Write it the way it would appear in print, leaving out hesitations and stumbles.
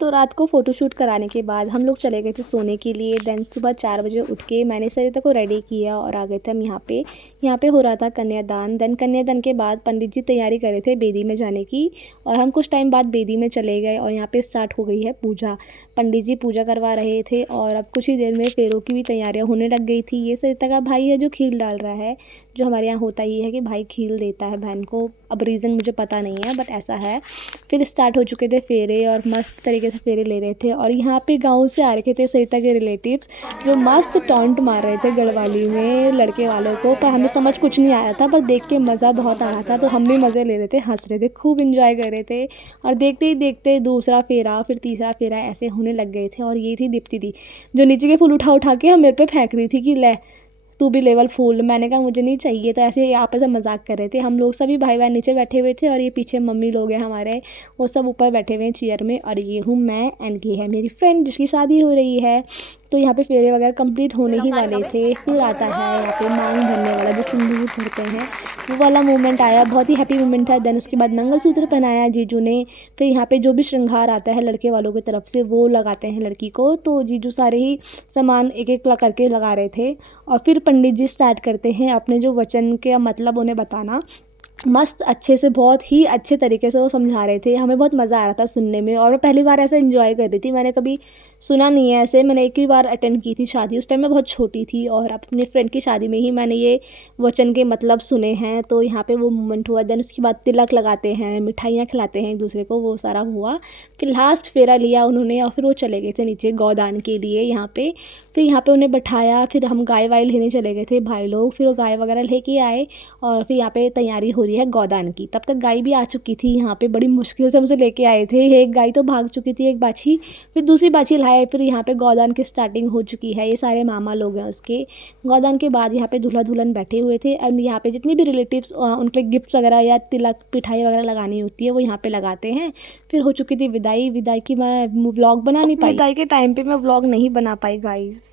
तो रात को फ़ोटोशूट कराने के बाद हम लोग चले गए थे सोने के लिए। देन सुबह 4 बजे उठ के मैंने सरिता को रेडी किया और आ गए थे हम यहाँ पे। यहाँ पे हो रहा था कन्यादान। देन कन्यादान के बाद पंडित जी तैयारी कर रहे थे बेदी में जाने की और हम कुछ टाइम बाद बेदी में चले गए और यहाँ पे स्टार्ट हो गई है पूजा। पंडित जी पूजा करवा रहे थे और अब कुछ ही देर में फेरों की भी तैयारियाँ होने लग गई थी। ये सरिता का भाई है जो खील डाल रहा है। जो हमारे यहाँ होता ही है कि भाई खील देता है बहन को। अब रीज़न मुझे पता नहीं है बट ऐसा है। फिर स्टार्ट हो चुके थे फेरे और मस्त तरीके से फेरे ले रहे थे और यहाँ पे गांव से आ रखे थे सरिता के रिलेटिव्स जो मस्त टॉन्ट मार रहे थे गढ़वाली में लड़के वालों को। पर हमें समझ कुछ नहीं आया था पर देख के मज़ा बहुत आ रहा था तो हम भी मज़े ले रहे थे, हंस रहे थे, खूब इंजॉय कर रहे थे। और देखते ही देखते दूसरा फेरा फिर तीसरा फेरा ऐसे होने लग गए थे। और ये थी दीप्ति दी जो नीचे के फूल उठा उठा के हम मेरे पे फेंक रही थी कि ले तू भी लेवल फूल। मैंने कहा मुझे नहीं चाहिए। तो ऐसे आपस में मजाक कर रहे थे हम लोग। सभी भाई बहन नीचे बैठे हुए थे और ये पीछे मम्मी लोग हैं हमारे, वो सब ऊपर बैठे हुए हैं चेयर में। और ये हूँ मैं एंड ये है मेरी फ्रेंड जिसकी शादी हो रही है। तो यहाँ पे फेरे वगैरह कंप्लीट होने ही वाले थे। फिर आता है यहाँ पे मांग भरने वाला जो सिंदूर भरते हैं वो वाला मोमेंट आया। बहुत ही हैप्पी मोमेंट था। देन उसके बाद मंगलसूत्र पहनाया जीजू ने। फिर यहाँ पे जो भी श्रृंगार आता है लड़के वालों की तरफ से वो लगाते हैं लड़की को। तो जीजू सारे ही सामान एक एक करके लगा रहे थे और फिर पंडित जी स्टार्ट करते हैं अपने जो वचन के मतलब उन्हें बताना। मस्त अच्छे से बहुत ही अच्छे तरीके से वो समझा रहे थे। हमें बहुत मज़ा आ रहा था सुनने में और मैं पहली बार ऐसा एंजॉय कर रही थी। मैंने कभी सुना नहीं है ऐसे। मैंने एक ही बार अटेंड की थी शादी, उस टाइम मैं बहुत छोटी थी और अपने फ्रेंड की शादी में ही मैंने ये वचन के मतलब सुने हैं। तो यहाँ पे वो मोमेंट हुआ। देन उसके बाद तिलक लगाते हैं, मिठाइयाँ खिलाते हैं एक दूसरे को, वो सारा हुआ। फिर लास्ट फेरा लिया उन्होंने और फिर वो चले गए थे नीचे गौदान के लिए यहाँ पे। फिर यहाँ पे उन्हें बैठाया। फिर हम गाय वाय लेने चले गए थे भाई लोग। फिर वो गाय वगैरह लेके आए और फिर यहाँ पे तैयारी हो रही है गौदान की। तब तक गाय भी आ चुकी थी यहाँ पे, बड़ी मुश्किल से हमसे लेके आए थे। एक गाय तो भाग चुकी थी, एक बाछी, फिर दूसरी बाछी लाए। फिर यहाँ पे गौदान की स्टार्टिंग हो चुकी है। ये सारे मामा लोग हैं उसके। गौदान के बाद यहाँ पे दूल्हा दुल्हन बैठे हुए थे एंड यहाँ पे जितनी भी रिलेटिव्स उनके गिफ्ट्स वगैरह या तिलक मिठाई वगैरह लगानी होती है वो यहाँ पे लगाते हैं। फिर हो चुकी थी विदाई। विदाई की मैं व्लॉग बना नहीं पाई। विदाई के टाइम पे मैं व्लॉग नहीं बना पाई गाइस।